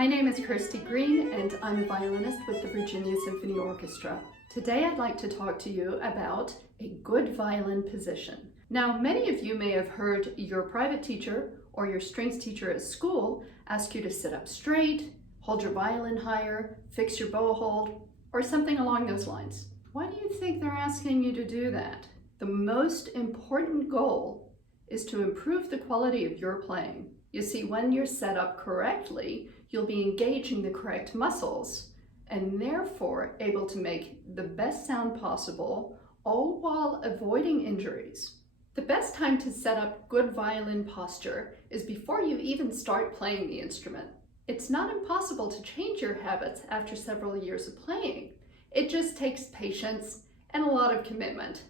My name is Kirsty Green and I'm a violinist with the Virginia Symphony Orchestra. Today I'd like to talk to you about a good violin position. Now, many of you may have heard your private teacher or your strings teacher at school ask you to sit up straight, hold your violin higher, fix your bow hold, or something along those lines. Why do you think they're asking you to do that? The most important goal is to improve the quality of your playing. You see, when you're set up correctly, you'll be engaging the correct muscles and therefore able to make the best sound possible, all while avoiding injuries. The best time to set up good violin posture is before you even start playing the instrument. It's not impossible to change your habits after several years of playing. It just takes patience and a lot of commitment.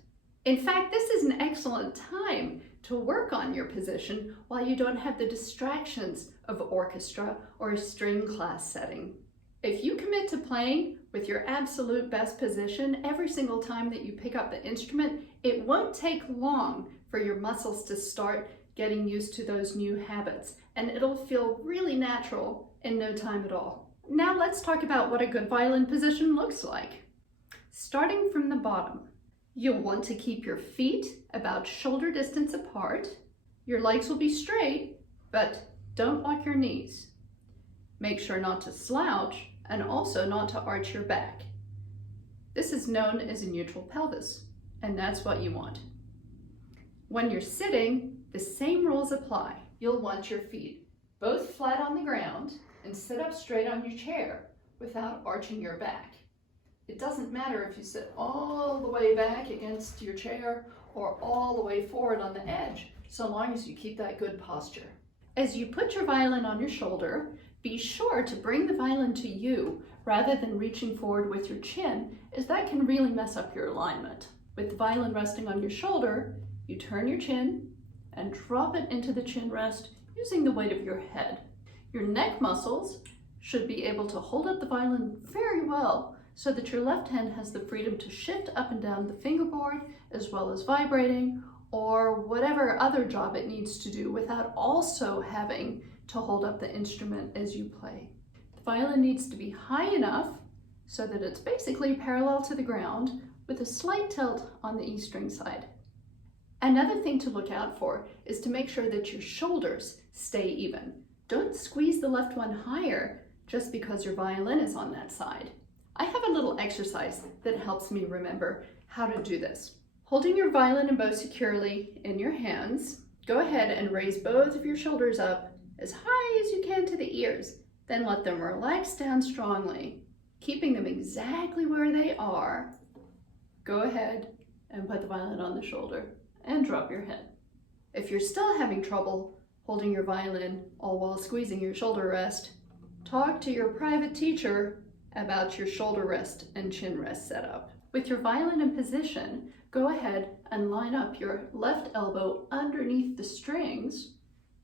In fact, this is an excellent time to work on your position while you don't have the distractions of orchestra or a string class setting. If you commit to playing with your absolute best position every single time that you pick up the instrument, it won't take long for your muscles to start getting used to those new habits, and it'll feel really natural in no time at all. Now let's talk about what a good violin position looks like. Starting from the bottom, you'll want to keep your feet about shoulder distance apart. Your legs will be straight, but don't lock your knees. Make sure not to slouch and also not to arch your back. This is known as a neutral pelvis, and that's what you want. When you're sitting, the same rules apply. You'll want your feet both flat on the ground and sit up straight on your chair without arching your back. It doesn't matter if you sit all the way back against your chair or all the way forward on the edge, so long as you keep that good posture. As you put your violin on your shoulder, be sure to bring the violin to you rather than reaching forward with your chin, as that can really mess up your alignment. With the violin resting on your shoulder, you turn your chin and drop it into the chin rest using the weight of your head. Your neck muscles should be able to hold up the violin very well so that your left hand has the freedom to shift up and down the fingerboard as well as vibrating or whatever other job it needs to do without also having to hold up the instrument as you play. The violin needs to be high enough so that it's basically parallel to the ground with a slight tilt on the E string side. Another thing to look out for is to make sure that your shoulders stay even. Don't squeeze the left one higher just because your violin is on that side. I have a little exercise that helps me remember how to do this. Holding your violin and bow securely in your hands, go ahead and raise both of your shoulders up as high as you can to the ears. Then let them relax down strongly, keeping them exactly where they are. Go ahead and put the violin on the shoulder and drop your head. If you're still having trouble holding your violin all while squeezing your shoulder rest, talk to your private teacher about your shoulder rest and chin rest setup. With your violin in position, go ahead and line up your left elbow underneath the strings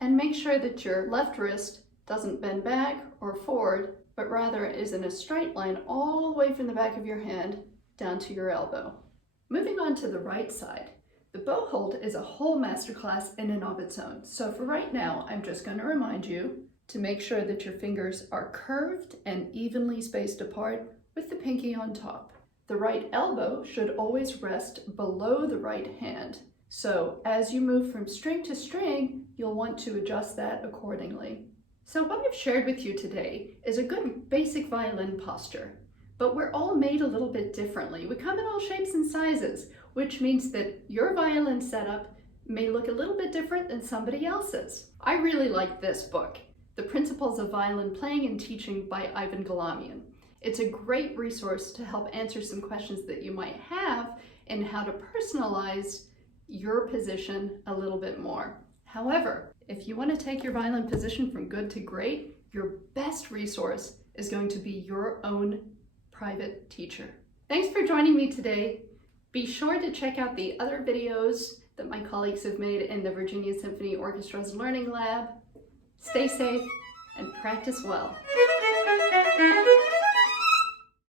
and make sure that your left wrist doesn't bend back or forward, but rather is in a straight line all the way from the back of your hand down to your elbow. Moving on to the right side, the bow hold is a whole masterclass in and of its own. So for right now, I'm just going to remind you to make sure that your fingers are curved and evenly spaced apart with the pinky on top. The right elbow should always rest below the right hand. So as you move from string to string, you'll want to adjust that accordingly. So what I've shared with you today is a good basic violin posture, but we're all made a little bit differently. We come in all shapes and sizes, which means that your violin setup may look a little bit different than somebody else's. I really like this book, The Principles of Violin Playing and Teaching by Ivan Galamian. It's a great resource to help answer some questions that you might have in how to personalize your position a little bit more. However, if you want to take your violin position from good to great, your best resource is going to be your own private teacher. Thanks for joining me today. Be sure to check out the other videos that my colleagues have made in the Virginia Symphony Orchestra's Learning Lab. Stay safe and practice well.